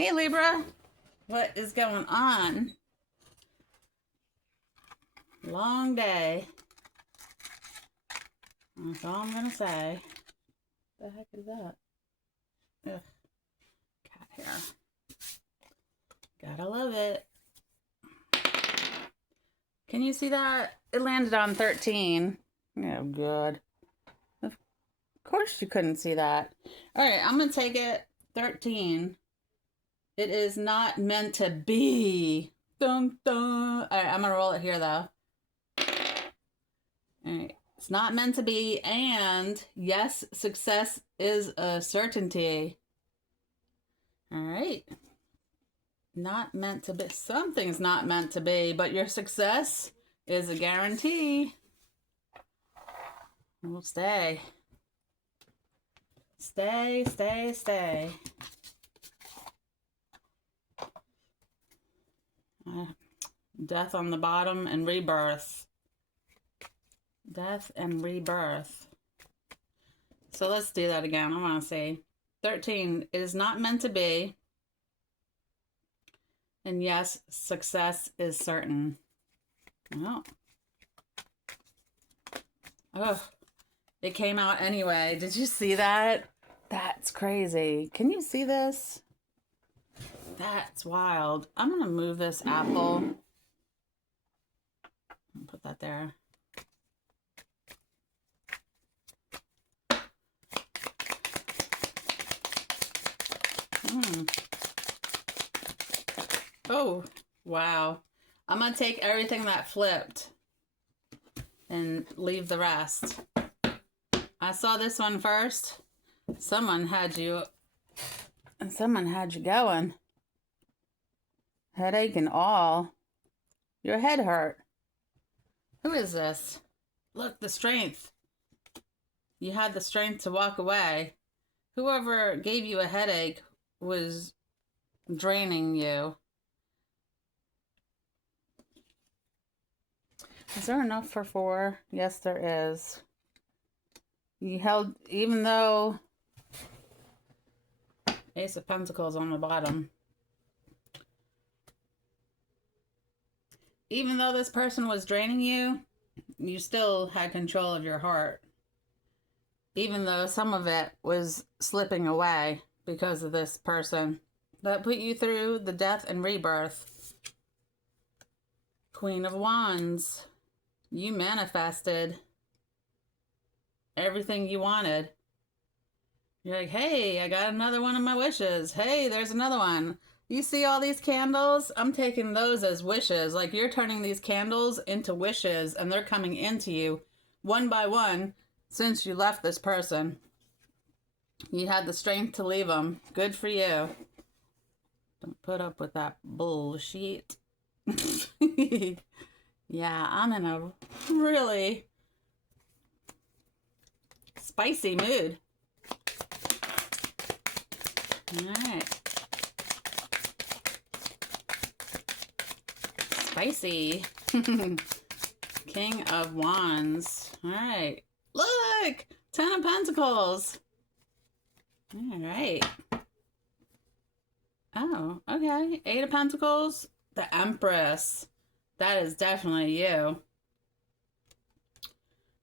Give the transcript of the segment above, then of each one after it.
Hey Libra, what is going on? Long day. That's all I'm gonna say. What the heck is that? Ugh, cat hair. Gotta love it. Can you see that? It landed on 13. Oh, good. Of course you couldn't see that. All right, I'm gonna take it. 13. It is not meant to be. Dun, dun. All right, I'm gonna roll it here though. All right. It's not meant to be, and yes, success is a certainty. All right. Not meant to be. Something's not meant to be, but your success is a guarantee. We'll stay. Stay, stay, stay. Death on the bottom and rebirth. Death and rebirth. So let's do that again. I want to see. 13. It is not meant to be. And yes, success is certain. Well. Oh, it came out anyway. Did you see that? That's crazy. Can you see this? That's wild. I'm going to move this apple. Put that there. Oh, wow. I'm going to take everything that flipped and leave the rest. I saw this one first. Someone had you going. Headache and all. Your head hurt. Who is this? Look, the strength. You had the strength to walk away. Whoever gave you a headache was draining you. Is there enough for 4? Yes, there is. You held, even though Ace of Pentacles on the bottom. Even though this person was draining you, you still had control of your heart. Even though some of it was slipping away because of this person that put you through the death and rebirth. Queen of Wands. You manifested everything you wanted. You're like, hey, I got another one of my wishes. Hey, there's another one. You see all these candles? I'm taking those as wishes. Like, you're turning these candles into wishes, and they're coming into you one by one since you left this person. You had the strength to leave them. Good for you. Don't put up with that bullshit. Yeah, I'm in a really spicy mood. All right. Spicy. King of Wands. All right. Look! 10 of Pentacles. All right. Oh, okay. 8 of Pentacles. The Empress. That is definitely you.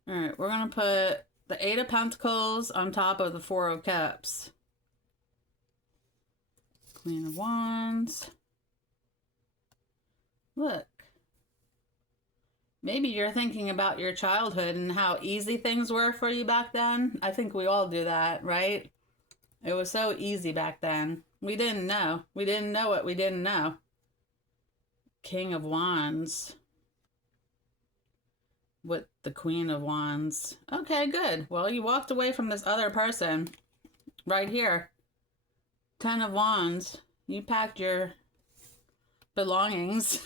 All right, we're going to put the 8 of Pentacles on top of the 4 of Cups. Queen of Wands. Look. Maybe you're thinking about your childhood and how easy things were for you back then. I think we all do that, right? It was so easy back then. We didn't know. We didn't know what we didn't know. King of Wands. With the Queen of Wands. Okay, good. Well, you walked away from this other person right here. 10 of Wands. You packed your belongings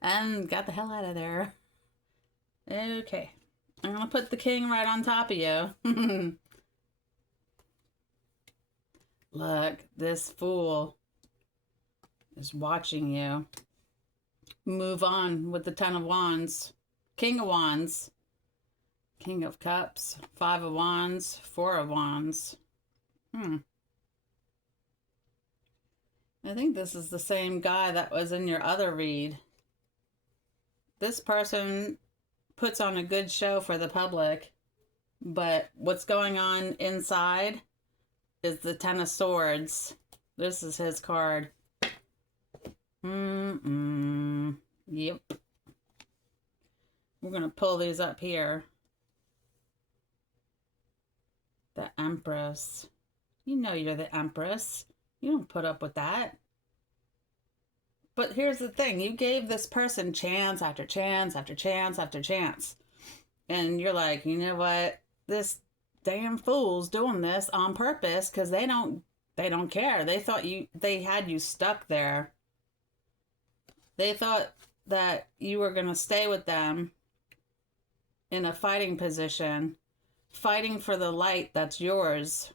and got the hell out of there. Okay. I'm going to put the king right on top of you. Look, this fool is watching you. Move on with the 10 of Wands. King of Wands. King of Cups. 5 of Wands. 4 of Wands. I think this is the same guy that was in your other read. This person puts on a good show for the public, but what's going on inside is the Ten of Swords. This is his card. Yep. We're going to pull these up here. The Empress. You know you're the Empress. You don't put up with that. But here's the thing. You gave this person chance after chance after chance after chance. And you're like, you know what? This damn fool's doing this on purpose because they don't care. They thought they had you stuck there. They thought that you were going to stay with them in a fighting position, fighting for the light that's yours.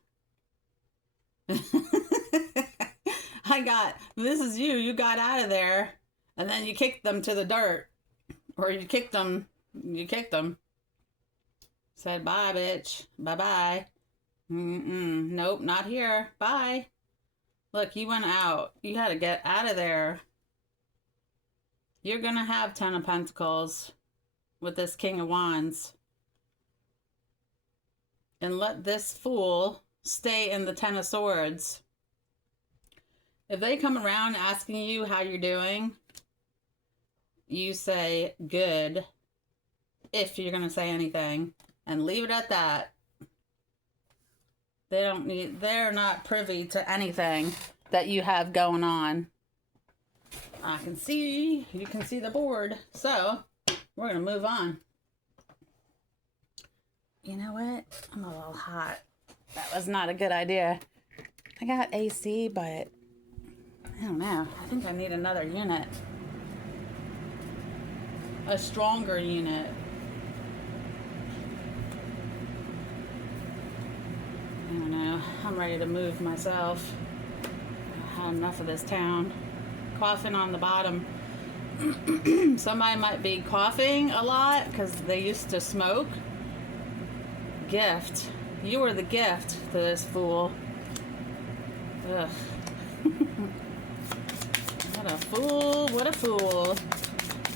This is you. You got out of there, and then you kicked them to the dirt. Or you kicked them. Said, bye, bitch. Bye-bye. Nope, not here. Bye. Look, you went out. You had to get out of there. You're going to have 10 of Pentacles with this King of Wands. And let this fool stay in the 10 of Swords. If they come around asking you how you're doing, you say good, if you're going to say anything, and leave it at that. They're not privy to anything that you have going on. You can see the board. So, we're going to move on. You know what? I'm a little hot. That was not a good idea. I got AC, but I don't know. I think I need another unit. A stronger unit. I don't know. I'm ready to move myself. I had enough of this town. Coughing on the bottom. Somebody might be coughing a lot because they used to smoke. Gift. You were the gift to this fool. Ugh. What a fool. What a fool.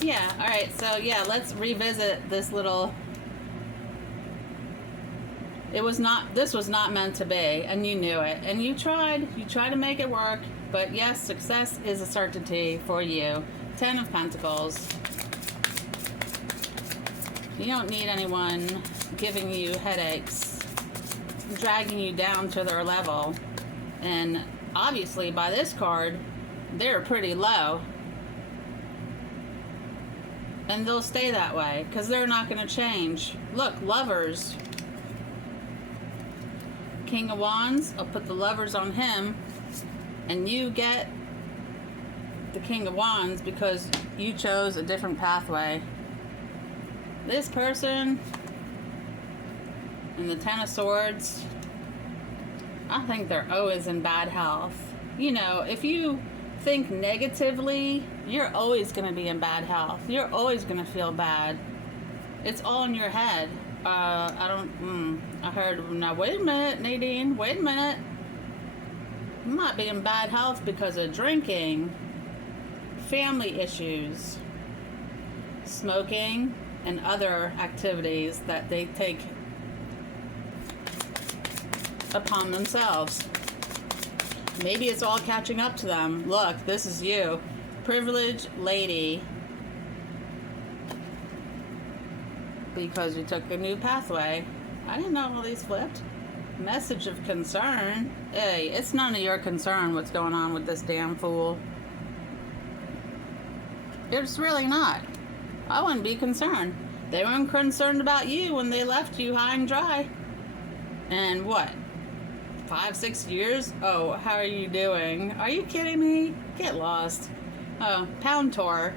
Yeah, alright, so yeah, let's revisit this little... This was not meant to be, and you knew it. And you tried to make it work, but yes, success is a certainty for you. 10 of Pentacles. You don't need anyone giving you headaches, dragging you down to their level. And obviously, by this card, they're pretty low. And they'll stay that way, because they're not going to change. Look, Lovers. King of Wands, I'll put the Lovers on him, and you get the King of Wands because you chose a different pathway. This person and the Ten of Swords, I think they're always in bad health. You know, if you think negatively, you're always going to be in bad health. You're always going to feel bad. It's all in your head. I heard, now wait a minute, Nadine, wait a minute. You might be in bad health because of drinking, family issues, smoking, and other activities that they take upon themselves. Maybe it's all catching up to them. Look, this is you. Privileged lady. Because you took a new pathway. I didn't know all these flipped. Message of concern. Hey, it's none of your concern what's going on with this damn fool. It's really not. I wouldn't be concerned. They weren't concerned about you when they left you high and dry. And what? 5-6 years? Oh, how are you doing? Are you kidding me? Get lost. Oh, Pound Tour.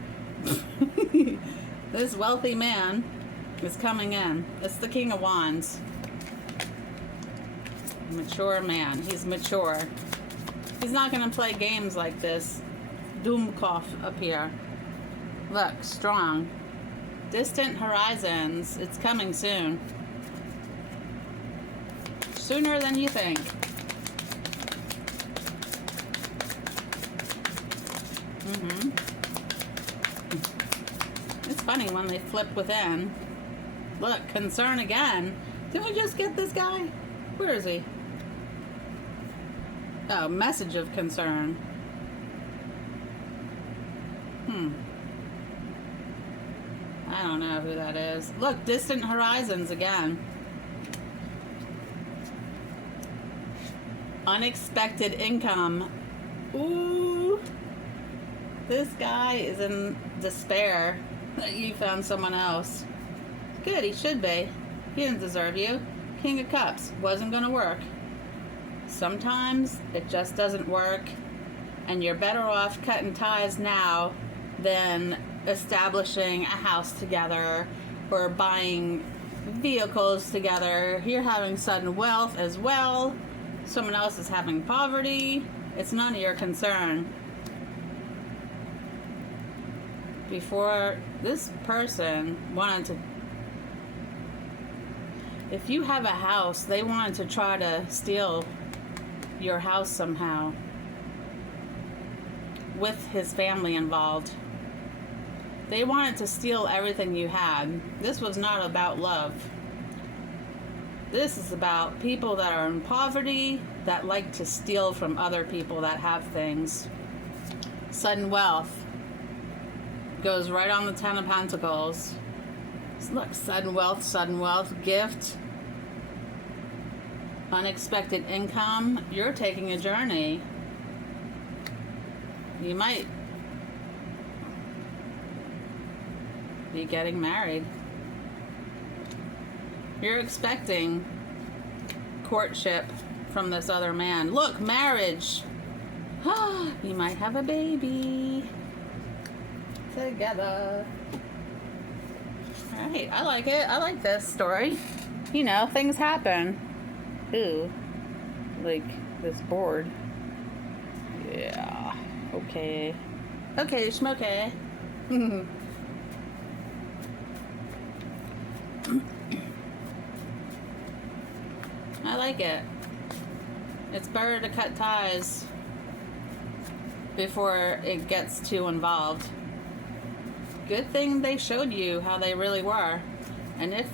This wealthy man is coming in. It's the King of Wands. Mature man. He's mature. He's not going to play games like this. Doomkopf up here. Look, strong. Distant horizons. It's coming soon. Sooner than you think. funny when they flip within. Look, concern again. Didn't we just get this guy? Where is he? Oh, message of concern. I don't know who that is. Look, distant horizons again. Unexpected income. Ooh. This guy is in despair that you found someone else. Good, he should be. He didn't deserve you. King of Cups. Wasn't gonna work. Sometimes it just doesn't work, and you're better off cutting ties now than establishing a house together or buying vehicles together. You're having sudden wealth as well. Someone else is having poverty. It's none of your concern. Before this person wanted to, if you have a house, they wanted to try to steal your house somehow with his family involved. They wanted to steal everything you had. This was not about love. This is about people that are in poverty that like to steal from other people that have things. Sudden wealth goes right on the Ten of Pentacles. Look, sudden wealth, gift, unexpected income. You're taking a journey. You might be getting married. You're expecting courtship from this other man. Look, marriage. You might have a baby together. All right, I like it. I like this story. You know, things happen. Ooh, like this board. Yeah. Okay. Okay, schmokey. I like it. It's better to cut ties before it gets too involved. Good thing they showed you how they really were. And if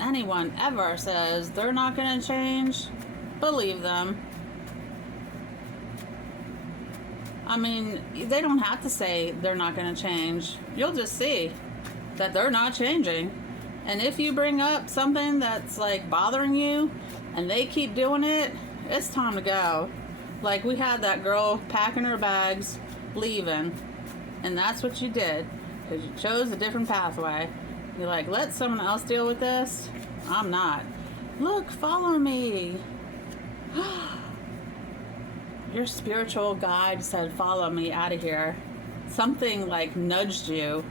anyone ever says they're not going to change, believe them. I mean, they don't have to say they're not going to change. You'll just see that they're not changing. And if you bring up something that's like bothering you and they keep doing it, it's time to go. Like we had that girl packing her bags, leaving, and that's what you did because you chose a different pathway. You're like, let someone else deal with this. I'm not. Look, follow me. Your spiritual guide said, follow me out of here. Something like nudged you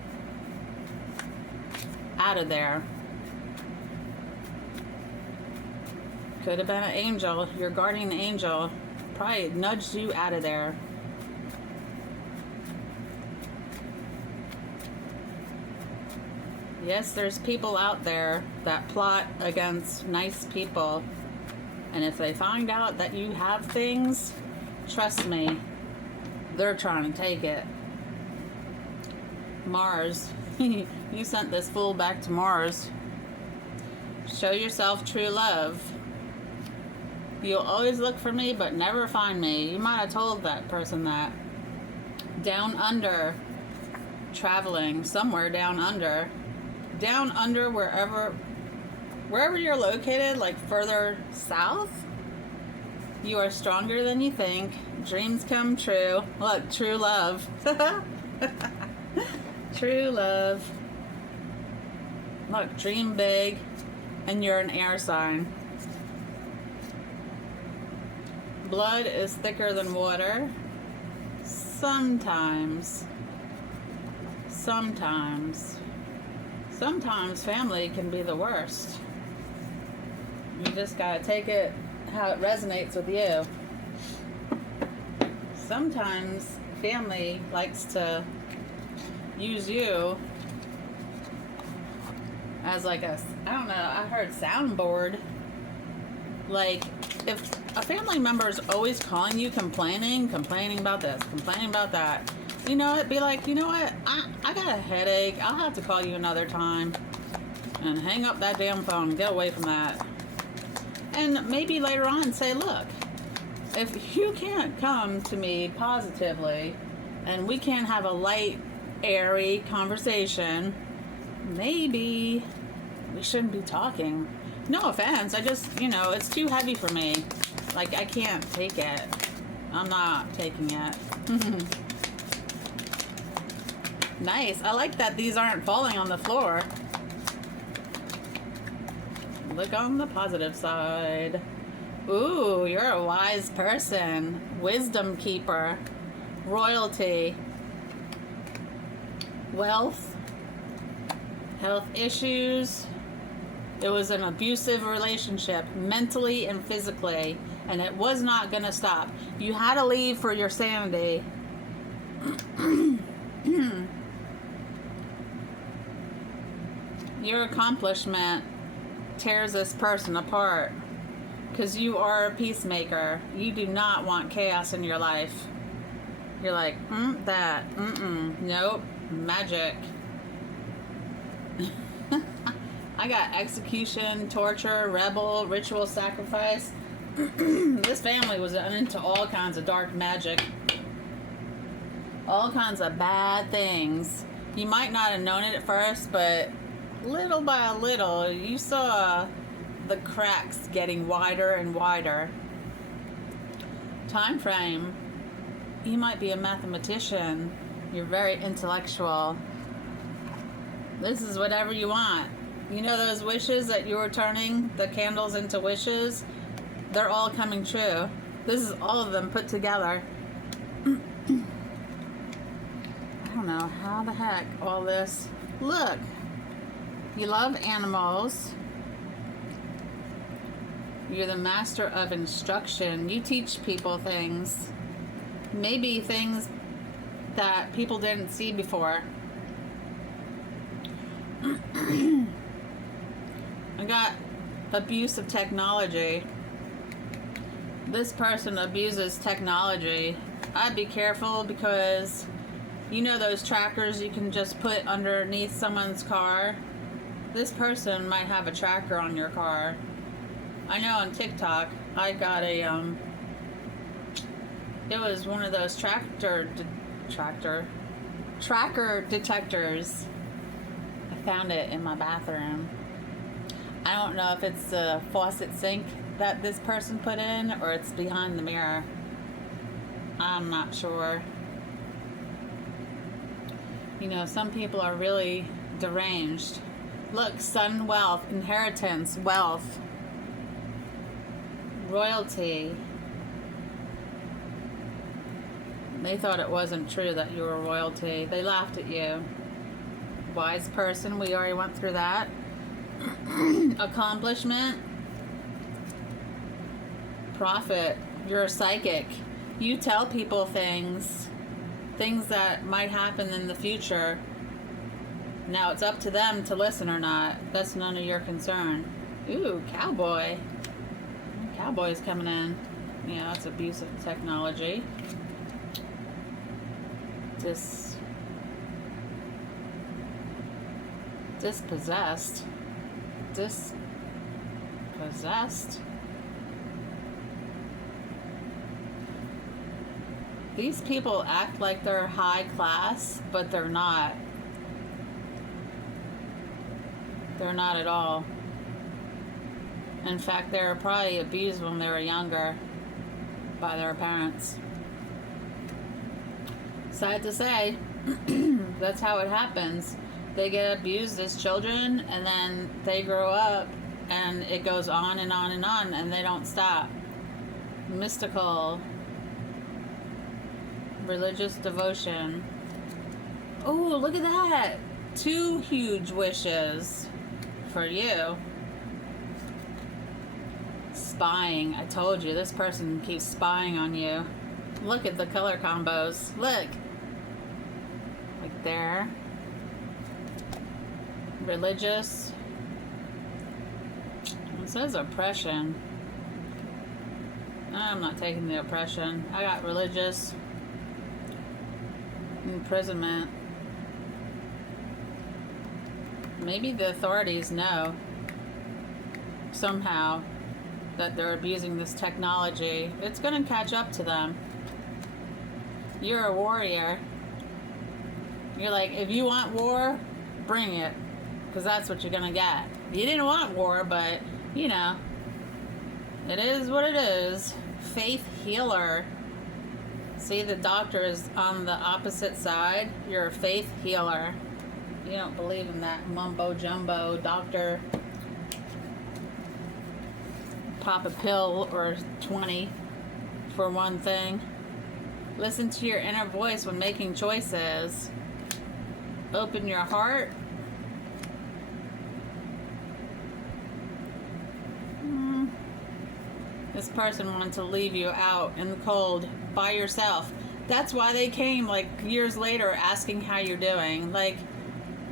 out of there. Could have been an angel, your guardian angel. Probably nudged you out of there. Yes, there's people out there that plot against nice people. And if they find out that you have things, trust me, they're trying to take it. Mars. You sent this fool back to Mars. Show yourself true love. You'll always look for me, but never find me. You might have told that person that. Down under. Traveling somewhere down under. Down under, wherever you're located, like further south. You are stronger than you think. Dreams come true. Look, true love. True love. Look, dream big. And you're an air sign. Blood is thicker than water. Sometimes. Sometimes family can be the worst. You just gotta take it how it resonates with you. Sometimes family likes to use you as like a, I don't know, I heard soundboard. Like, if a family member is always calling you complaining about this, complaining about that, You know what? Be like, you know what? I got a headache. I'll have to call you another time. And hang up that damn phone. Get away from that. And maybe later on say, look, if you can't come to me positively and we can't have a light, airy conversation, maybe we shouldn't be talking. No offense. I just, it's too heavy for me. Like, I can't take it. I'm not taking it. Nice. I like that these aren't falling on the floor. Look on the positive side. Ooh, you're a wise person. Wisdom keeper. Royalty. Wealth. Health issues. It was an abusive relationship, mentally and physically, and it was not going to stop. You had to leave for your sanity. Your accomplishment tears this person apart because you are a peacemaker. You do not want chaos in your life. You're like, nope, magic. I got execution, torture, rebel, ritual sacrifice. This family was into all kinds of dark magic. All kinds of bad things. You might not have known it at first, but little by little, you saw the cracks getting wider and wider. Time frame. You might be a mathematician. You're very intellectual. This is whatever you want. You know those wishes that you were turning the candles into wishes? They're all coming true. This is all of them put together. I don't know how the heck all this. Look. You love animals. You're the master of instruction. You teach people things. Maybe things that people didn't see before. I got abuse of technology. This person abuses technology. I'd be careful because you know those trackers you can just put underneath someone's car? This person might have a tracker on your car. I know on TikTok, I got a, it was one of those tracker detectors. I found it in my bathroom. I don't know if it's the faucet sink that this person put in or it's behind the mirror. I'm not sure. You know, some people are really deranged. Look, son, wealth, inheritance, wealth, royalty. They thought it wasn't true that you were royalty. They laughed at you. Wise person, we already went through that. Accomplishment. Prophet, you're a psychic. You tell people things that might happen in the future. Now it's up to them to listen or not. That's none of your concern. Ooh, cowboy. Cowboy's coming in. Yeah, that's abusive technology. Dispossessed. Dispossessed. These people act like they're high class, but they're not. They're not at all. In fact, they were probably abused when they were younger by their parents. Sad to say, that's how it happens. They get abused as children, and then they grow up, and it goes on and on and on, and they don't stop. Mystical. Religious devotion. Oh, look at that. 2 huge wishes for you. Spying. I told you, this person keeps spying on you. Look at the color combos. Look. Like there. Religious. It says oppression. I'm not taking the oppression. I got religious. Imprisonment. Maybe the authorities know somehow that they're abusing this technology. It's going to catch up to them. You're a warrior. You're like, if you want war, bring it. Because that's what you're going to get. You didn't want war, but, you know, it is what it is. Faith healer. See, the doctor is on the opposite side. You're a faith healer. You don't believe in that mumbo jumbo doctor. Pop a pill or 20 for one thing. Listen to your inner voice when making choices. Open your heart. This person wanted to leave you out in the cold by yourself. That's why they came like years later asking how you're doing. Like,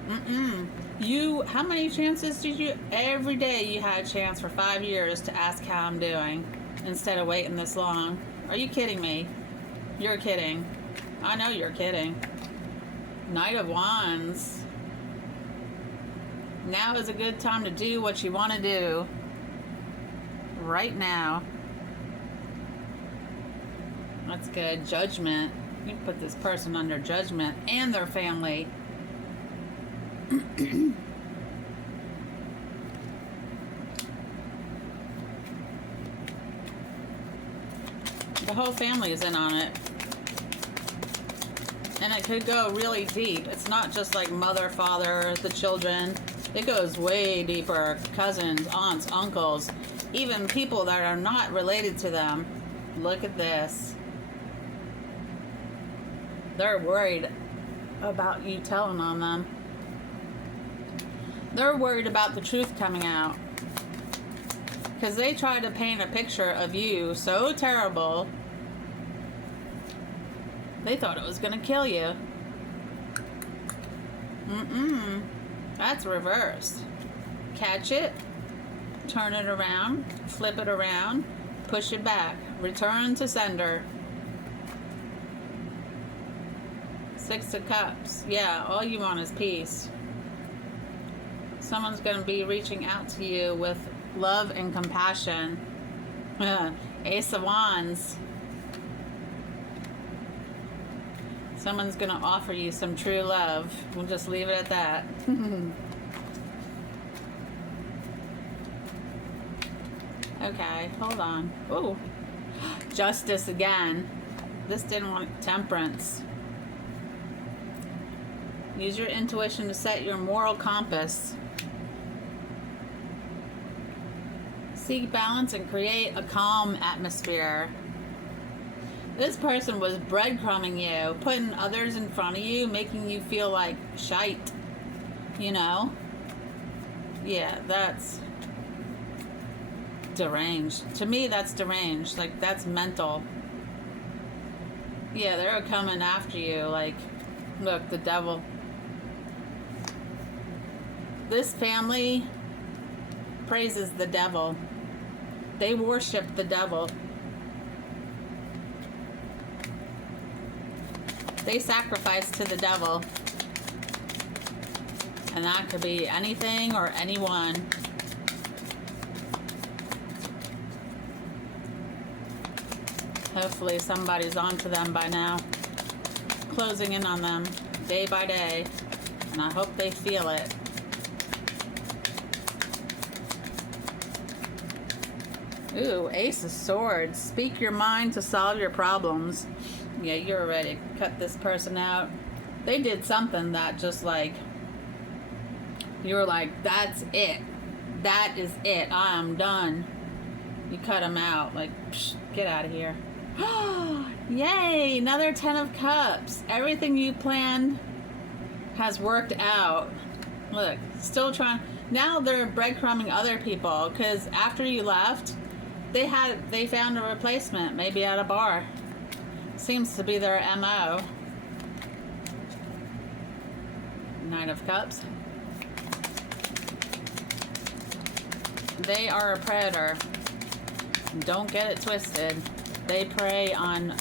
how many chances did you, every day you had a chance for 5 years to ask how I'm doing instead of waiting this long. Are you kidding me? You're kidding. I know you're kidding. Knight of Wands. Now is a good time to do what you want to do. Right now. That's good. Judgment. You can put this person under judgment and their family. The whole family is in on it. And it could go really deep. It's not just like mother, father, the children. It goes way deeper. Cousins, aunts, uncles, even people that are not related to them. Look at this. They're worried about you telling on them. They're worried about the truth coming out. Because they tried to paint a picture of you so terrible, they thought it was going to kill you. That's reversed. Catch it, turn it around, flip it around, push it back, return to sender. 6 of Cups. Yeah, all you want is peace. Someone's going to be reaching out to you with love and compassion. Ace of Wands. Someone's going to offer you some true love. We'll just leave it at that. Okay, hold on. Ooh. Justice again. This didn't want Temperance. Use your intuition to set your moral compass. Seek balance and create a calm atmosphere. This person was breadcrumbing you, putting others in front of you, making you feel like shite. You know? Yeah, that's deranged. To me, that's deranged. Like, that's mental. Yeah, they're coming after you. Like, look, the devil. This family praises the devil. They worship the devil. They sacrifice to the devil. And that could be anything or anyone. Hopefully somebody's on to them by now. Closing in on them day by day. And I hope they feel it. Ooh, Ace of Swords. Speak your mind to solve your problems. Yeah, you're ready to cut this person out. They did something that just like, you were like, that's it. That is it. I am done. You cut them out. Like, psh, get out of here. Yay! Another 10 of Cups. Everything you planned has worked out. Look, still trying. Now they're breadcrumbing other people because after you left, they found a replacement, maybe at a bar. Seems to be their MO. Knight of Cups. They are a predator. Don't get it twisted. They prey on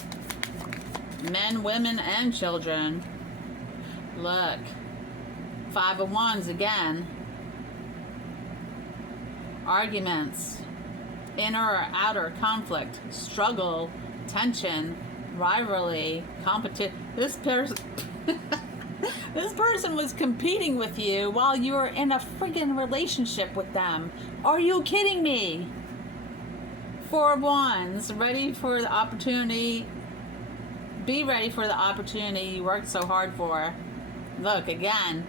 men, women, and children. Look. Five of Wands again. Arguments. Inner or outer conflict. Struggle. Tension. Rivalry. Competition. This person... This person was competing with you while you were in a friggin' relationship with them. Are you kidding me? Four of Wands. Ready for the opportunity. Be ready for the opportunity you worked so hard for. Look, again.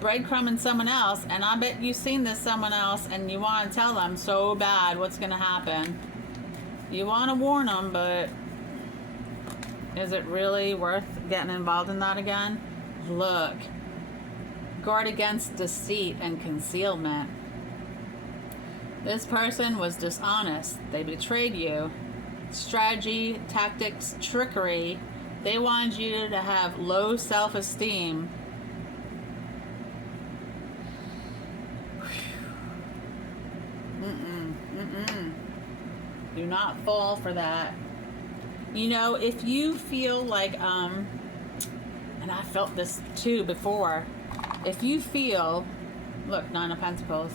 Breadcrumbing someone else, and I bet you've seen this someone else and you want to tell them so bad what's going to happen. You want to warn them, but is it really worth getting involved in that again? Look. Guard against deceit and concealment. This person was dishonest. They betrayed you. Strategy, tactics, trickery. They wanted you to have low self-esteem. Do not fall for that. You know, if you feel like, and I felt this too before, if you feel, look, Nine of Pentacles,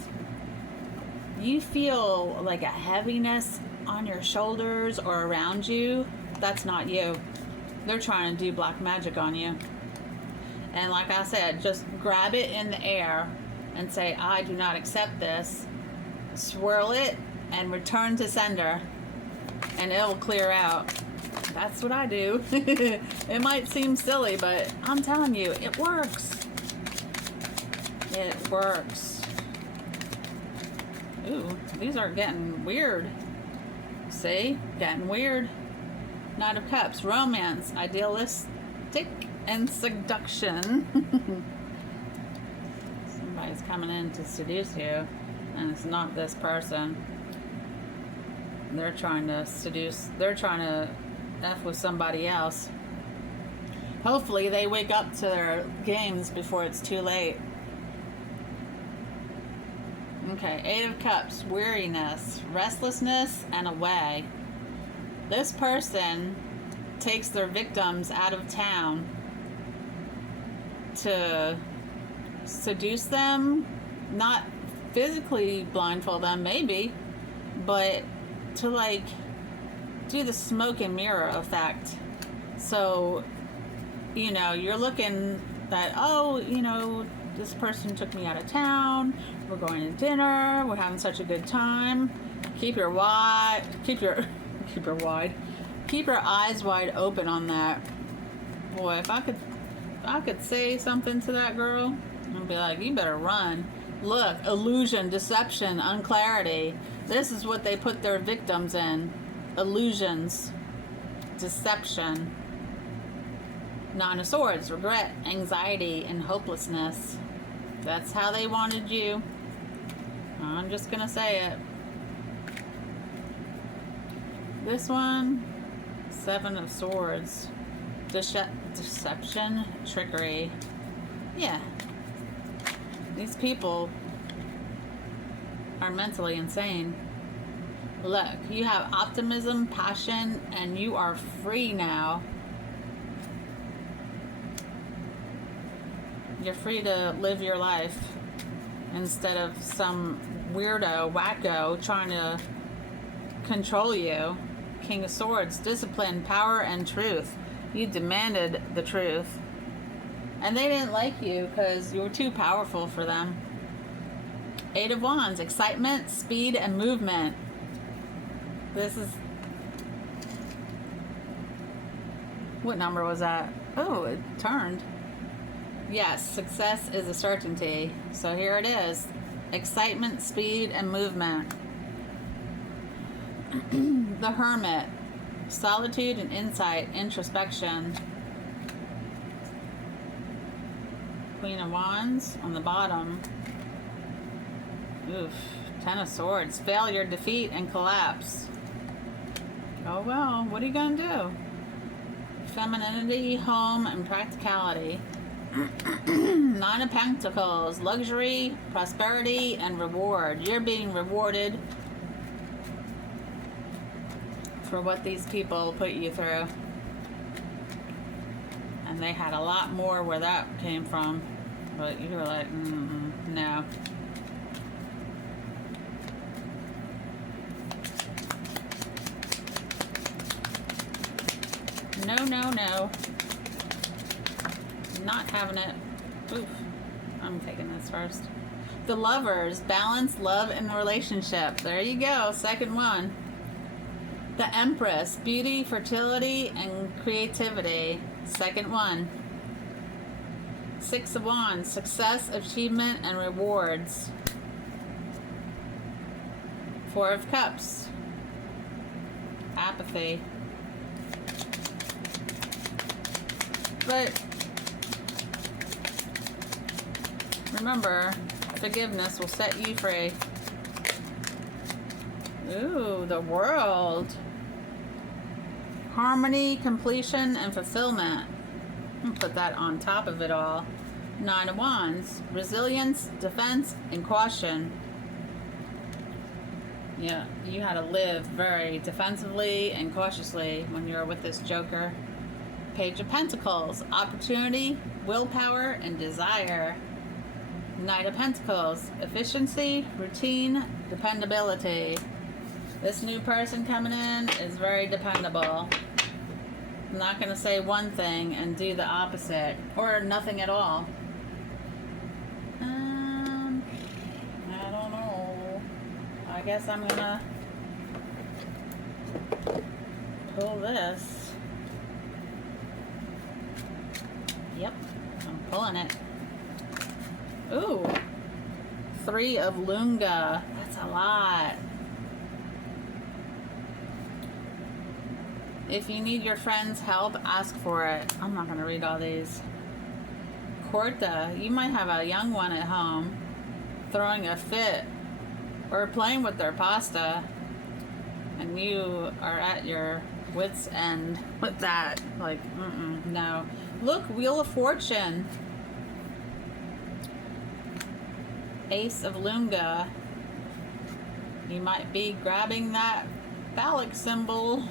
you feel like a heaviness on your shoulders or around you, that's not you. They're trying to do black magic on you. And like I said, just grab it in the air and say, I do not accept this. Swirl it and return to sender, and it will clear out. That's what I do. It might seem silly, but I'm telling you, it works. It works. Ooh, these are getting weird. See? Getting weird. Knight of Cups. Romance. Idealistic and seduction. Somebody's coming in to seduce you, and it's not this person. They're trying to seduce. They're trying to F with somebody else. Hopefully they wake up to their games before it's too late. Okay, Eight of Cups, weariness, restlessness, and away. This person takes their victims out of town to seduce them, not physically blindfold them, maybe, but to like do the smoke and mirror effect. So, you know, you're looking at, oh, you know, this person took me out of town, we're going to dinner, we're having such a good time. Keep your eyes wide open on that. Boy, if I could say something to that girl, I'd be like, you better run. Look, illusion, deception, unclarity. This is what they put their victims in. Illusions, deception. Nine of Swords, regret, anxiety, and hopelessness. That's how they wanted you. I'm just gonna say it. This one, Seven of Swords. Deception, trickery. Yeah. These people are mentally insane. Look, you have optimism, passion, and you are free now. You're free to live your life instead of some weirdo, wacko trying to control you. King of Swords, discipline, power, and truth. You demanded the truth. And they didn't like you because you were too powerful for them. Eight of Wands, excitement, speed, and movement. This is... what number was that? Oh, it turned. Yes, success is a certainty. So here it is. Excitement, speed, and movement. The Hermit. Solitude and insight, introspection. Queen of Wands on the bottom. Oof. Ten of Swords. Failure, defeat, and collapse. Oh well, what are you gonna do? Femininity, home, and practicality. Nine of Pentacles. Luxury, prosperity, and reward. You're being rewarded for what these people put you through. and they had a lot more where that came from, but you were like, no. No, no, no. Not having it. Oof. I'm taking this first. The Lovers, balance, love, and the relationship. There you go, second one. The Empress, beauty, fertility, and creativity. Second one. Six of Wands, success, achievement, and rewards. Four of Cups. Apathy. But remember, forgiveness will set you free. Ooh, the World. Harmony, completion, and fulfillment. Put that on top of it all. Nine of Wands. Resilience, defense, and caution. Yeah, you had to live very defensively and cautiously when you were with this Joker. Page of Pentacles. Opportunity, willpower, and desire. Knight of Pentacles. Efficiency, routine, dependability. This new person coming in is very dependable. I'm not going to say one thing and do the opposite, or nothing at all. I don't know. I guess I'm going to pull this. Yep, I'm pulling it. Ooh, Three of Lunga. That's a lot. If you need your friend's help, ask for it. I'm not going to read all these. Corta, you might have a young one at home throwing a fit or playing with their pasta, and you are at your wit's end with that. Like, no. Look, Wheel of Fortune. Ace of Lunga. You might be grabbing that phallic symbol.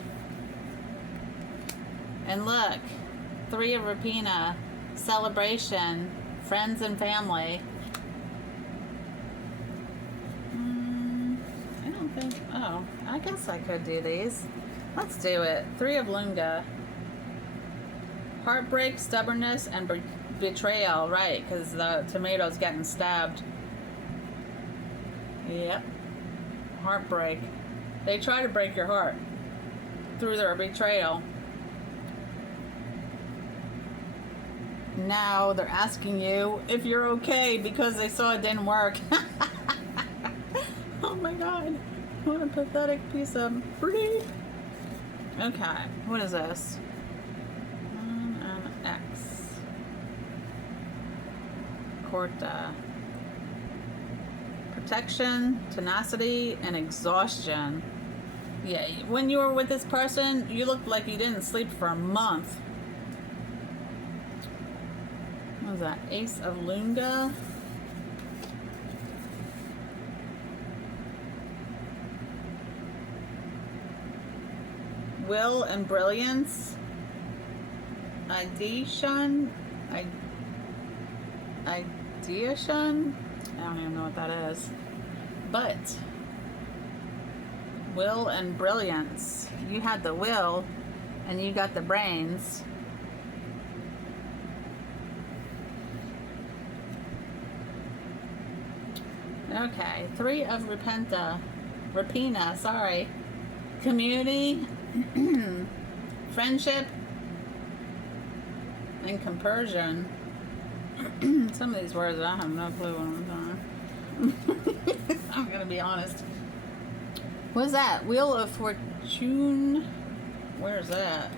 And look, Three of Rapina, celebration, friends and family. I don't think, oh, I guess I could do these. Let's do it. Three of Lunga. Heartbreak, stubbornness, and betrayal, right, because the tomato's getting stabbed. Yep. Heartbreak. They try to break your heart through their betrayal. Now they're asking you if you're okay because they saw it didn't work. Oh my god. What a pathetic piece of breed. Okay, what is this? X. Corta. Protection, tenacity, and exhaustion. Yeah, when you were with this person, you looked like you didn't sleep for a month. What was that? Ace of Lunga. Will and brilliance. Ideation. Ideation. I don't even know what that is. But will and brilliance. You had the will and you got the brains. Okay, Three of Rapina, sorry. Community, friendship, and compersion. Some of these words I have no clue what I'm doing. I'm gonna be honest. What's that? Wheel of Fortune. Where's that?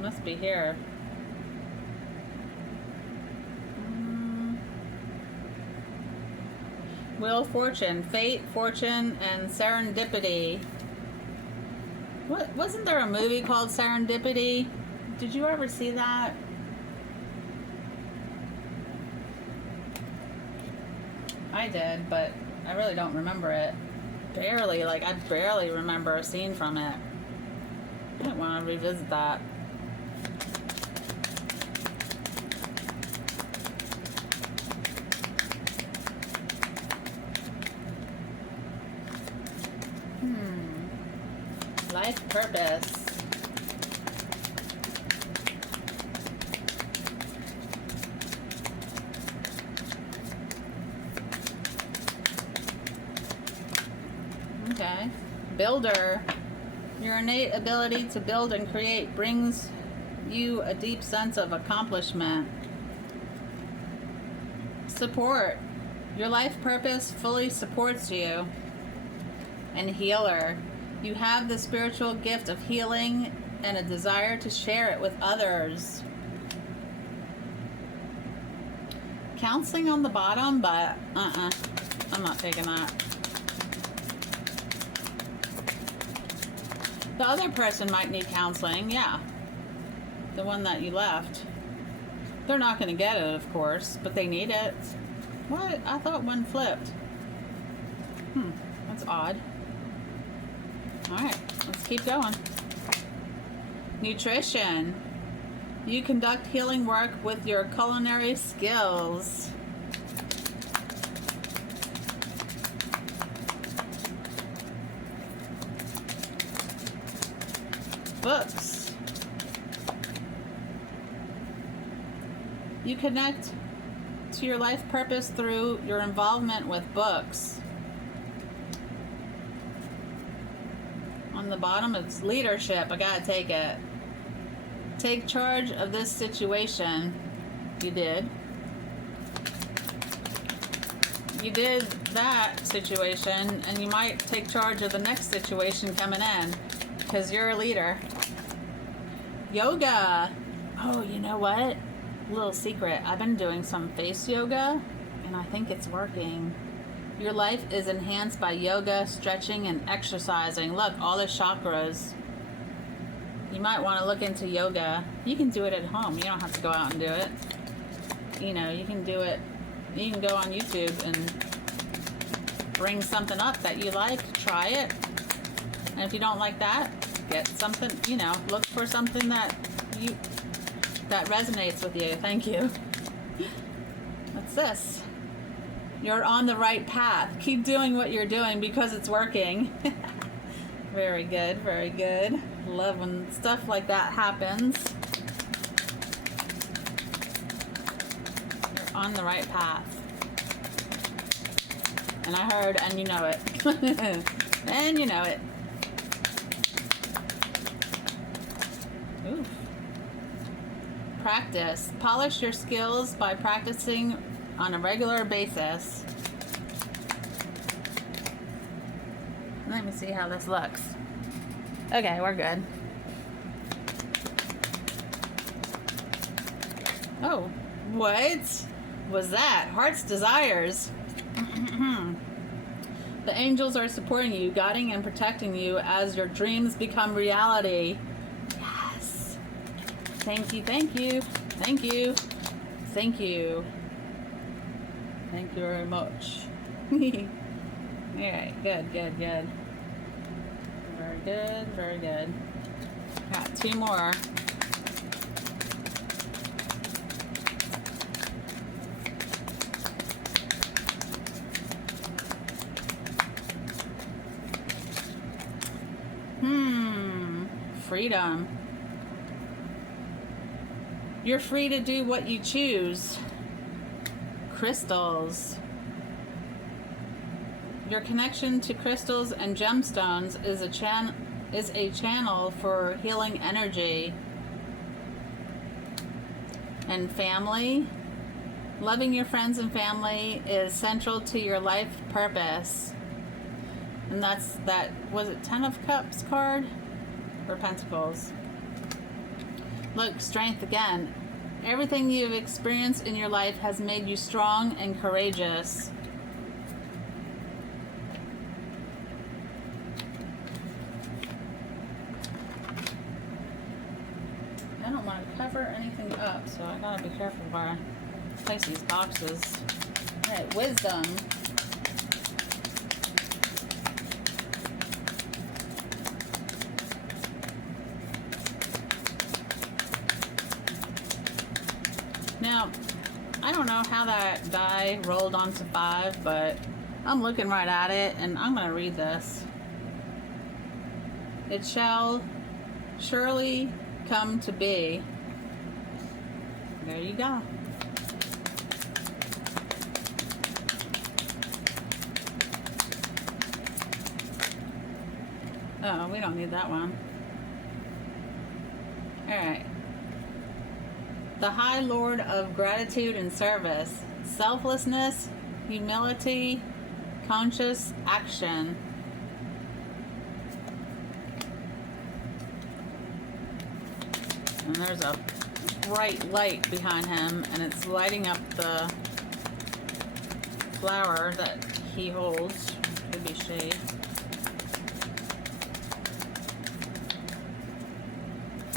Must be here. Wheel of Fortune, fate, fortune, and serendipity. What, wasn't there a movie called Serendipity? Did you ever see that? I did, but I really don't remember it. barely, like, I barely remember a scene from it. I might want to revisit that. Life purpose. Okay. Builder. Your innate ability to build and create brings you a deep sense of accomplishment. Support. Your life purpose fully supports you. And healer. You have the spiritual gift of healing and a desire to share it with others. Counseling on the bottom, but I'm not taking that. The other person might need counseling, yeah. The one that you left. They're not going to get it, of course, but they need it. What? I thought one flipped. That's odd. Alright, let's keep going. Nutrition. You conduct healing work with your culinary skills. Books. You connect to your life purpose through your involvement with books. On the bottom, it's leadership. I gotta take it. Take charge of this situation. You did. You did that situation, and you might take charge of the next situation coming in, because you're a leader. Yoga. Oh, you know what? Little secret. I've been doing some face yoga, and I think it's working. Your life is enhanced by yoga, stretching, and exercising. Look, all the chakras. You might want to look into yoga. You can do it at home. You don't have to go out and do it. You know, you can do it. You can go on YouTube and bring something up that you like. Try it. And if you don't like that, get something, you know, look for something that resonates with you. Thank you. What's this? You're on the right path. Keep doing what you're doing because it's working. Very good, very good. Love when stuff like that happens. You're on the right path. And I heard, and you know it. And you know it. Oof. Practice. Polish your skills by practicing on a regular basis. Let me see how this looks. Okay, we're good. Oh, what was that? Heart's desires. The angels are supporting you, guiding and protecting you as your dreams become reality. Yes. Thank you, thank you, thank you, thank you. Thank you very much. Alright, good, good, good. Very good, very good. Got two more. Freedom. You're free to do what you choose. Crystals. Your connection to crystals and gemstones is a channel for healing energy. And family. Loving your friends and family is central to your life purpose. And that's that, was it 10 of Cups card? Or Pentacles? Look, strength again. Everything you've experienced in your life has made you strong and courageous. I don't want to cover anything up, so I gotta be careful where I place these boxes. Alright, wisdom. don't know how that die rolled onto 5, but I'm looking right at it, and I'm going to read this. It shall surely come to be. There you go. Oh, we don't need that one. Alright. The High Lord of Gratitude and Service. Selflessness, humility, conscious action. And there's a bright light behind him, and it's lighting up the flower that he holds. Could be shade.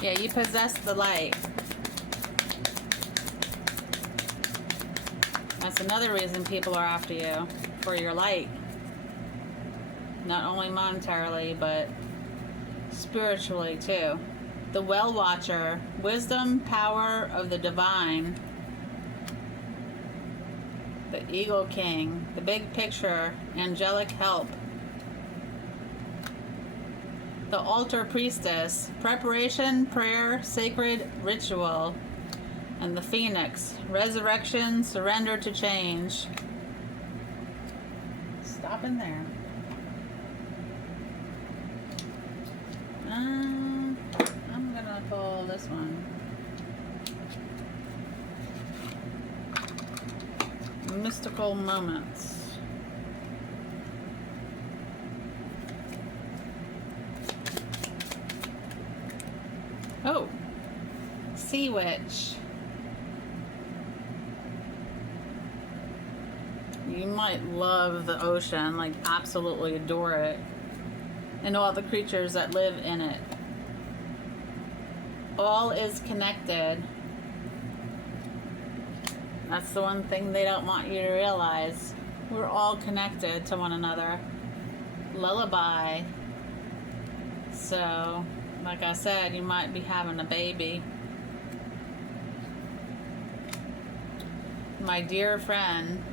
Yeah, you possess the light. That's another reason people are after you, for your light. Not only monetarily, but spiritually too. The Well Watcher, wisdom, power of the divine. The Eagle King, the big picture, angelic help. The Altar Priestess, preparation, prayer, sacred ritual. And the Phoenix, resurrection, surrender to change. Stop in there. I'm gonna pull this one. Mystical moments. Oh, Sea Witch. You might love the ocean, like absolutely adore it, and all the creatures that live in it. All is connected. That's the one thing they don't want you to realize. We're all connected to one another. Lullaby. So, like I said, you might be having a baby. My dear friend.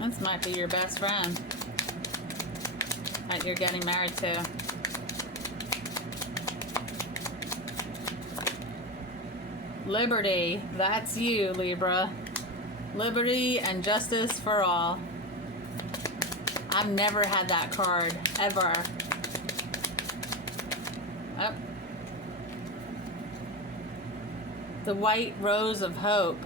This might be your best friend that you're getting married to. Liberty, that's you, Libra. Liberty and justice for all. I've never had that card, ever. Oh. The White Rose of Hope.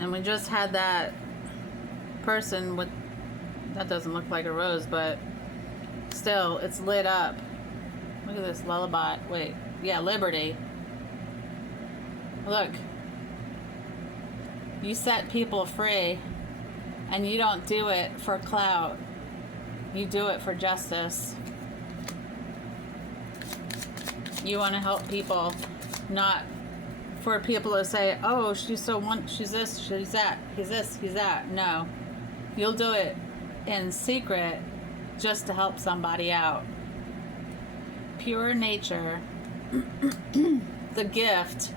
And we just had that person with, that doesn't look like a rose, but still, it's lit up. Look at this lullaby. Wait, yeah, Liberty. Look. You set people free, and you don't do it for clout. You do it for justice. You want to help people, not for people to say, oh, she's this, she's that, he's this, he's that. No. You'll do it in secret just to help somebody out. Pure nature. The gift.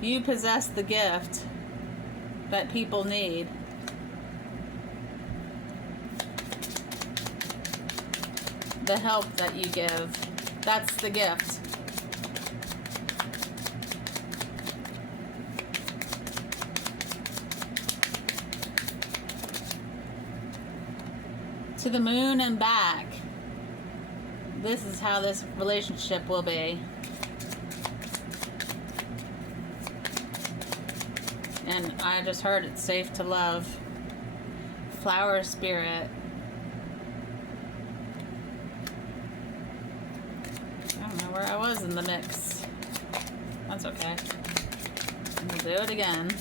You possess the gift that people need. The help that you give. That's the gift. To the moon and back. This is how this relationship will be. And I just heard it's safe to love. Flower spirit. I don't know where I was in the mix. That's okay. We'll do it again.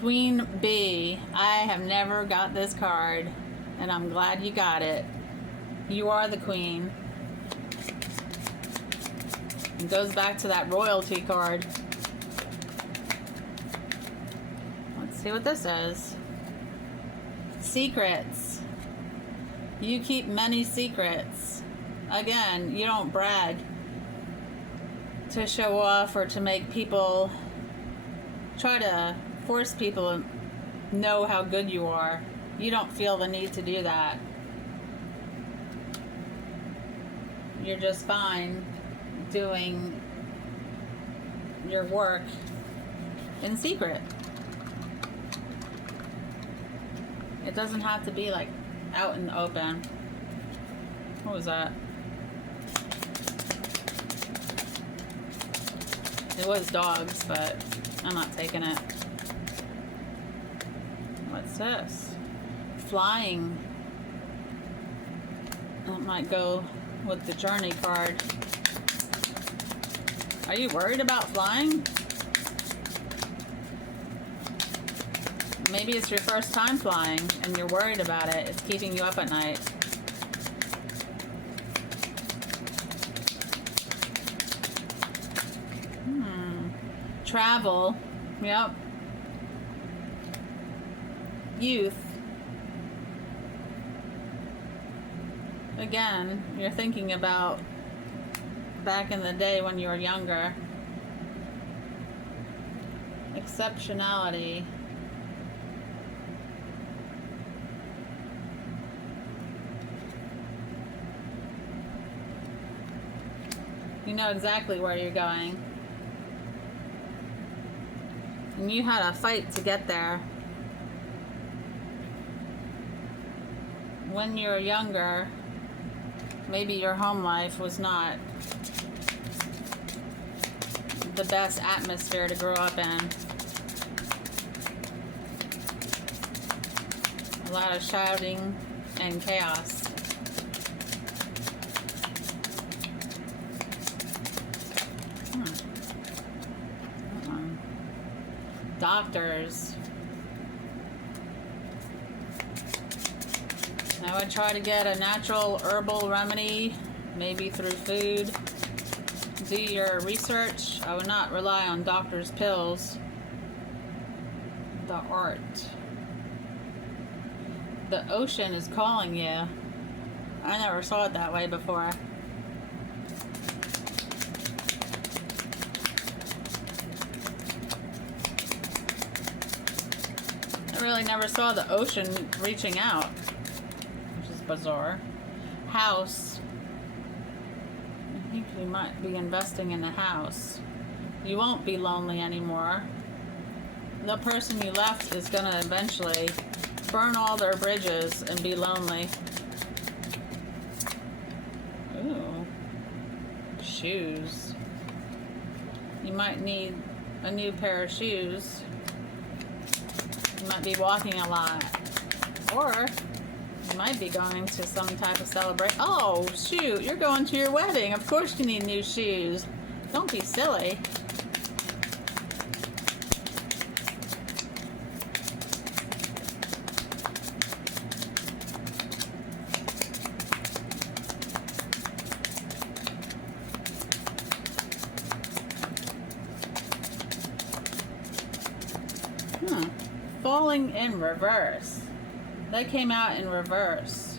Queen Bee. I have never got this card, and I'm glad you got it. You are the queen. It goes back to that royalty card. Let's See what this is. Secrets. You keep many secrets. Again, you don't brag to show off or to make people try to force people to know how good you are. You don't feel the need to do that. You're just fine doing your work in secret. It doesn't have to be like out in the open. What was that? It was dogs, but I'm not taking it. What's this? Flying. That might go with the journey card. Are you worried about flying? Maybe it's your first time flying and you're worried about it. It's keeping you up at night. Travel. Yep. Youth. Again, you're thinking about back in the day when you were younger. Exceptionality. You know exactly where you're going. And you had a fight to get there. When you were younger, maybe your home life was not the best atmosphere to grow up in. A lot of shouting and chaos. Doctors. I would try to get a natural herbal remedy, maybe through food. Do your research. I would not rely on doctors' pills. The art. The ocean is calling you. I never saw it that way before. I really never saw the ocean reaching out, which is bizarre. House. I think you might be investing in a house. You won't be lonely anymore. The person you left is going to eventually burn all their bridges and be lonely. Ooh. Shoes. You might need a new pair of shoes. You might be walking a lot. Or you might be going to some type of celebration. Oh, shoot, you're going to your wedding. Of course you need new shoes. Don't be silly. Falling in reverse. That came out in reverse.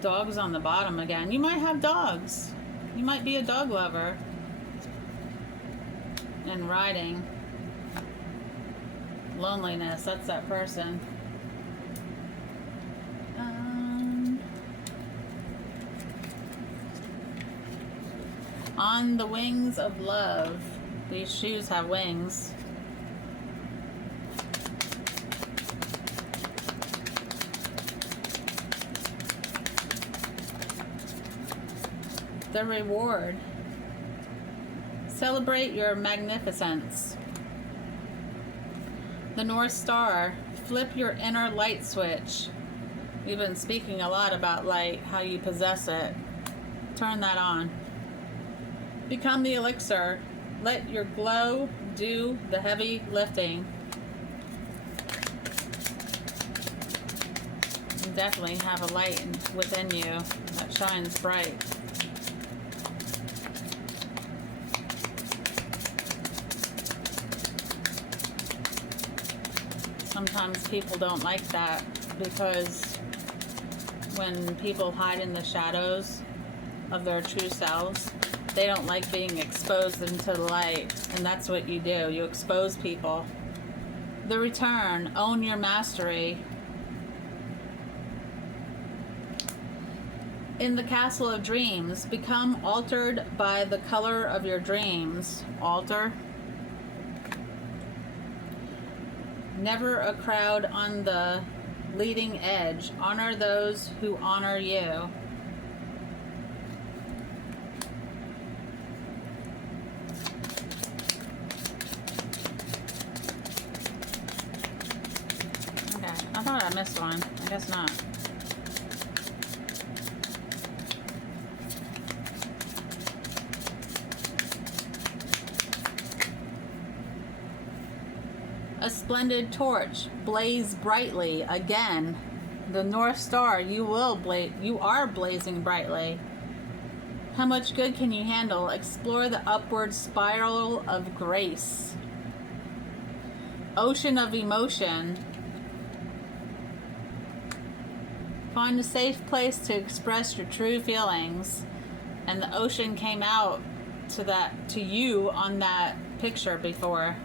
Dogs on the bottom again. You might have dogs. You might be a dog lover. And riding. Loneliness. That's that person. On the wings of love. These shoes have wings. The reward. Celebrate your magnificence. The North Star. Flip your inner light switch. We've been speaking a lot about light, how you possess it. Turn that on. Become the elixir. Let your glow do the heavy lifting. You definitely have a light within you that shines bright. sometimes people don't like that, because when people hide in the shadows of their true selves, they don't like being exposed into the light, and that's what you do. You expose people. The return, own your mastery. In the castle of dreams, become altered by the color of your dreams. Alter. Never a crowd on the leading edge. Honor those who honor you. I thought I missed one. I guess not. A splendid torch, blaze brightly again. The North Star, you are blazing brightly. How much good can you handle? Explore the upward spiral of grace. Ocean of emotion. Find a safe place to express your true feelings. And the ocean came out to you on that picture before.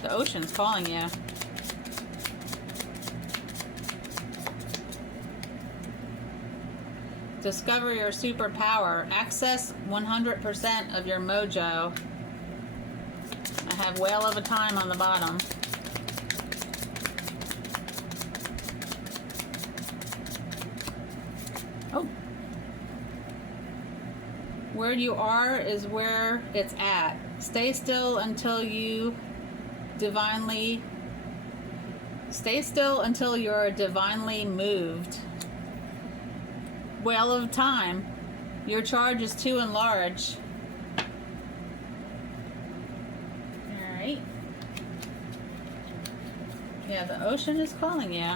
The ocean's calling you. Discover your superpower. Access 100% of your mojo. I have Whale of a Time on the bottom. Oh. Where you are is where it's at. Stay still until you're divinely moved. Whale of Time. Your charge is too enlarged. Alright. Yeah, the ocean is calling you.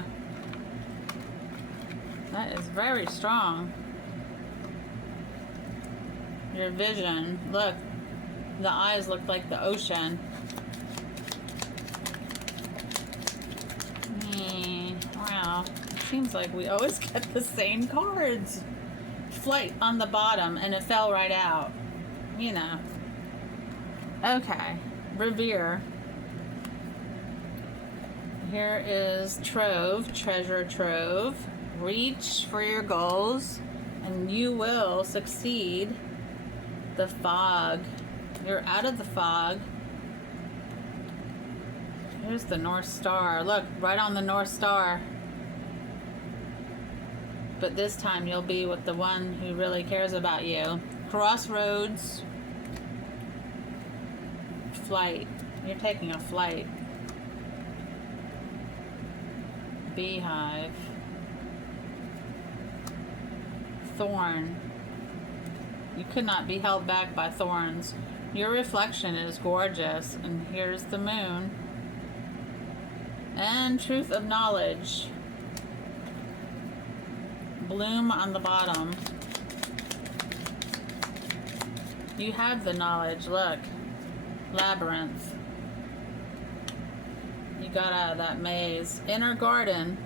That is very strong. Your vision. Look. The eyes look like the ocean. Wow. Seems like we always get the same cards. Flight on the bottom, and it fell right out. You know. Okay. Revere. Here is Trove. Treasure Trove. Reach for your goals, and you will succeed. The fog. You're out of the fog. Here's the North Star. Look, right on the North Star. But this time you'll be with the one who really cares about you. Crossroads. Flight. You're taking a flight. Beehive. Thorn. You could not be held back by thorns. Your reflection is gorgeous. And here's the moon. And truth of knowledge. Bloom on the bottom. You have the knowledge. Look. Labyrinth. You got out of that maze. Inner garden.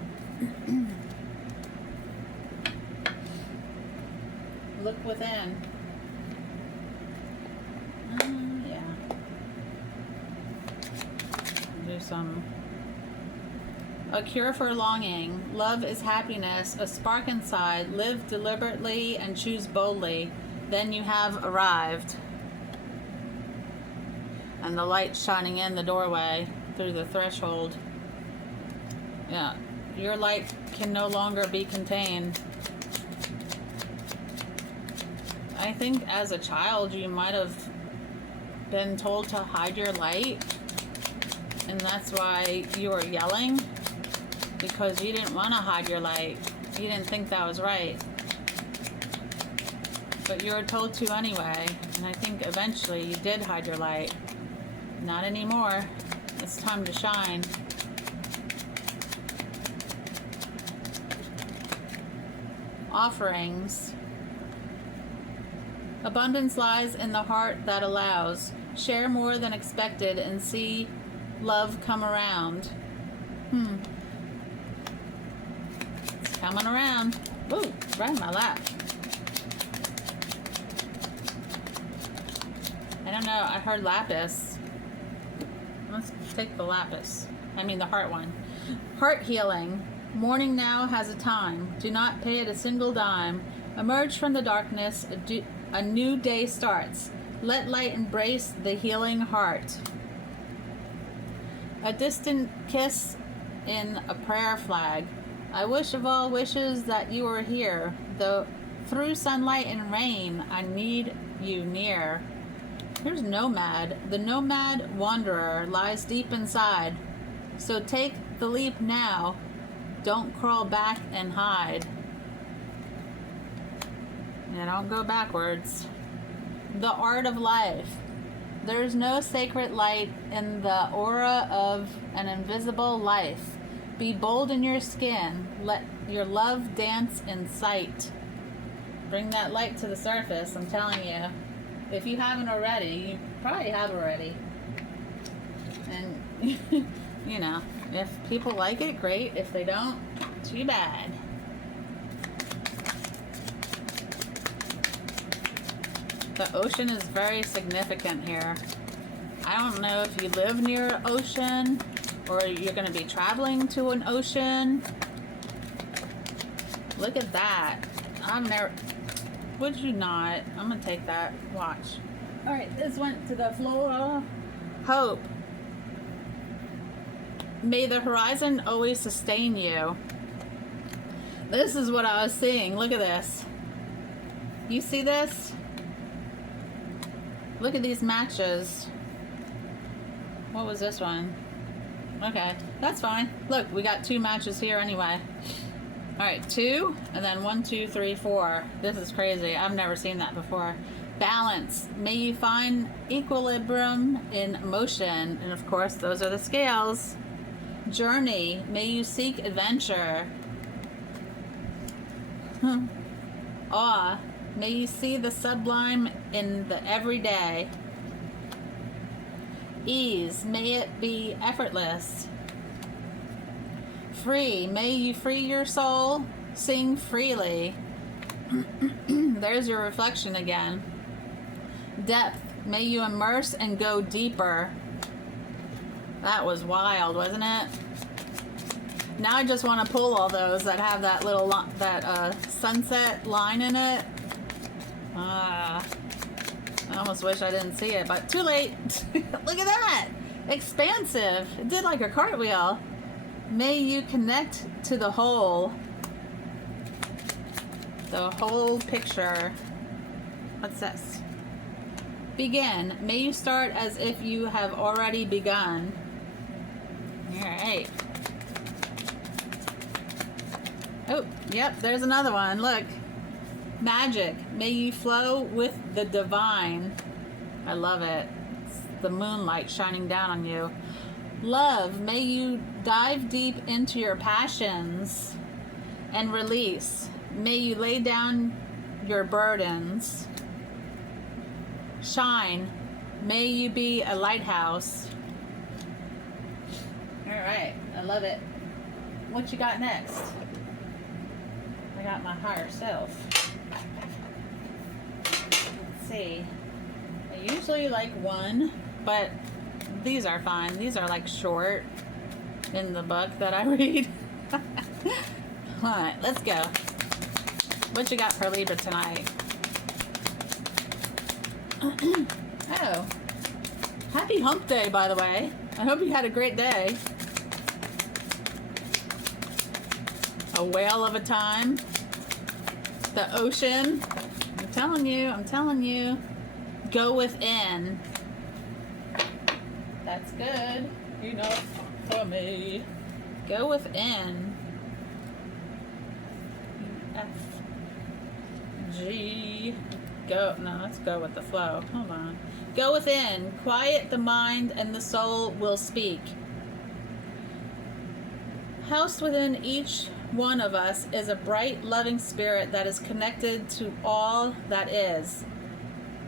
Look within. Yeah. Do some. A cure for longing. Love is happiness. A spark inside. Live deliberately and choose boldly. Then you have arrived. And the light shining in the doorway through the threshold. Yeah. Your light can no longer be contained. I think as a child you might have been told to hide your light. And that's why you were yelling. Because you didn't want to hide your light. You didn't think that was right. But you were told to anyway. And I think eventually you did hide your light. Not anymore. It's time to shine. Offerings. Abundance lies in the heart that allows. Share more than expected and see love come around. It's coming around. Ooh, right in my lap. I don't know, I heard lapis. Let's take the lapis. I mean the heart one. Heart healing. Morning now has a time. Do not pay it a single dime. Emerge from the darkness. A new day starts. Let light embrace the healing heart. A distant kiss in a prayer flag. I wish of all wishes that you were here. Though through sunlight and rain, I need you near. Here's Nomad. The nomad wanderer lies deep inside. So take the leap now. Don't crawl back and hide. Yeah, don't go backwards. The art of life. There's no sacred light in the aura of an invisible life. Be bold in your skin. Let your love dance in sight. Bring that light to the surface, I'm telling you. If you haven't already, you probably have already. And, you know, if people like it, great. If they don't, too bad. The ocean is very significant here. I don't know if you live near an ocean or you're going to be traveling to an ocean. Look at that. I've never... Would you not? I'm going to take that. Watch. Alright, this went to the floor. Hope. May the horizon always sustain you. This is what I was seeing. Look at this. You see this? Look at these matches. What was this one? Okay, that's fine. Look, we got 2 matches here anyway. Alright, 2, and then 1, 2, 3, 4. This is crazy. I've never seen that before. Balance. May you find equilibrium in motion. And of course, those are the scales. Journey. May you seek adventure. Awe. May you see the sublime in the everyday. Ease. May it be effortless. Free. May you free your soul. Sing freely. There's your reflection again. Depth. May you immerse and go deeper. That was wild, wasn't it? Now I just want to pull all those that have that little sunset line in it. I almost wish I didn't see it, but too late. Look at that! Expansive. It did like a cartwheel. May you connect to the whole. The whole picture. What's this? Begin. May you start as if you have already begun. Alright. Oh, yep, there's another one. Look. Magic. May you flow with the divine. I love it. It's the moonlight shining down on you. Love. May you dive deep into your passions and release. May you lay down your burdens. Shine. May you be a lighthouse. Alright, I love it. What you got next? I got my higher self. Let's see. I usually like 1, but these are fine. These are like short in the book that I read. Alright, let's go. What you got for Libra tonight? Oh. Happy hump day, by the way. I hope you had a great day. A whale of a time. The ocean. I'm telling you. Go within. That's good. Enough for me. Go within. F. G. Go. No, let's go with the flow. Hold on. Go within. Quiet the mind and the soul will speak. Housed within each one of us is a bright, loving spirit that is connected to all that is.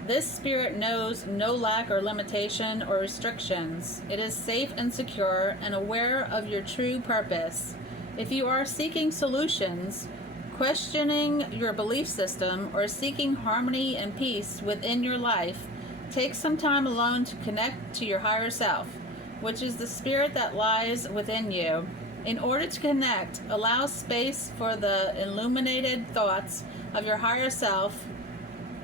This spirit knows no lack or limitation or restrictions. It is safe and secure and aware of your true purpose. If you are seeking solutions, questioning your belief system, or seeking harmony and peace within your life, take some time alone to connect to your higher self, which is the spirit that lies within you. In order to connect, allow space for the illuminated thoughts of your higher self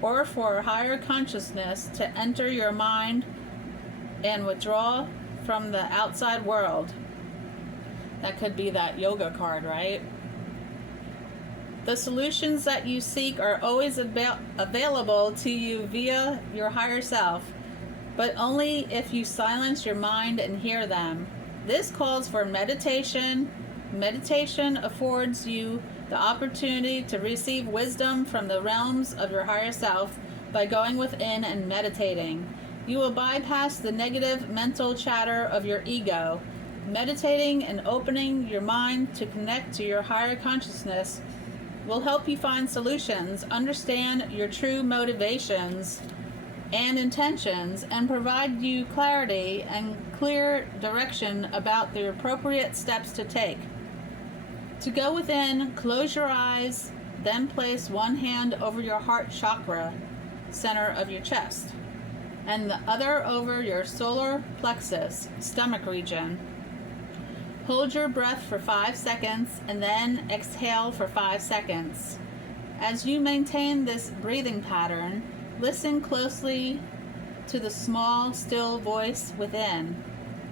or for higher consciousness to enter your mind and withdraw from the outside world. That could be that yoga card, right? The solutions that you seek are always available to you via your higher self, but only if you silence your mind and hear them. This calls for meditation. Meditation affords you the opportunity to receive wisdom from the realms of your higher self by going within and meditating. You will bypass the negative mental chatter of your ego. Meditating and opening your mind to connect to your higher consciousness will help you find solutions, understand your true motivations and intentions, and provide you clarity and clear direction about the appropriate steps to take. To go within, close your eyes, then place one hand over your heart chakra, center of your chest, and the other over your solar plexus, stomach region. Hold your breath for 5 seconds and then exhale for 5 seconds. As you maintain this breathing pattern, listen closely to the small, still voice within.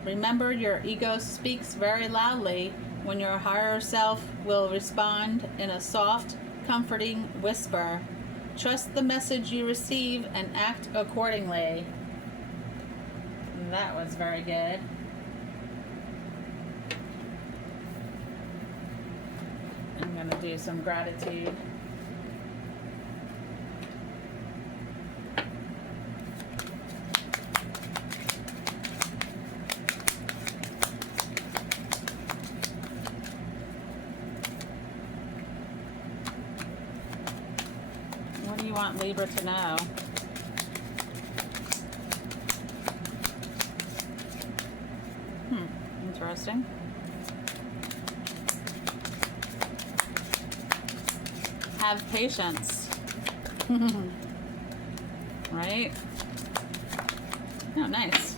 Remember, your ego speaks very loudly when your higher self will respond in a soft, comforting whisper. Trust the message you receive and act accordingly. That was very good. I'm going to do some gratitude. What do you want Libra to know? Interesting. Have patience. Right? Oh, nice.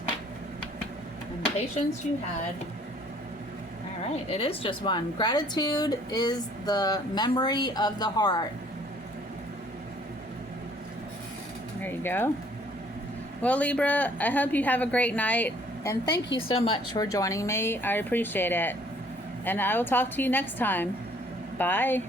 And patience you had. All right. It is just one. Gratitude is the memory of the heart. There you go. Well, Libra, I hope you have a great night. And thank you so much for joining me. I appreciate it. And I will talk to you next time. Bye.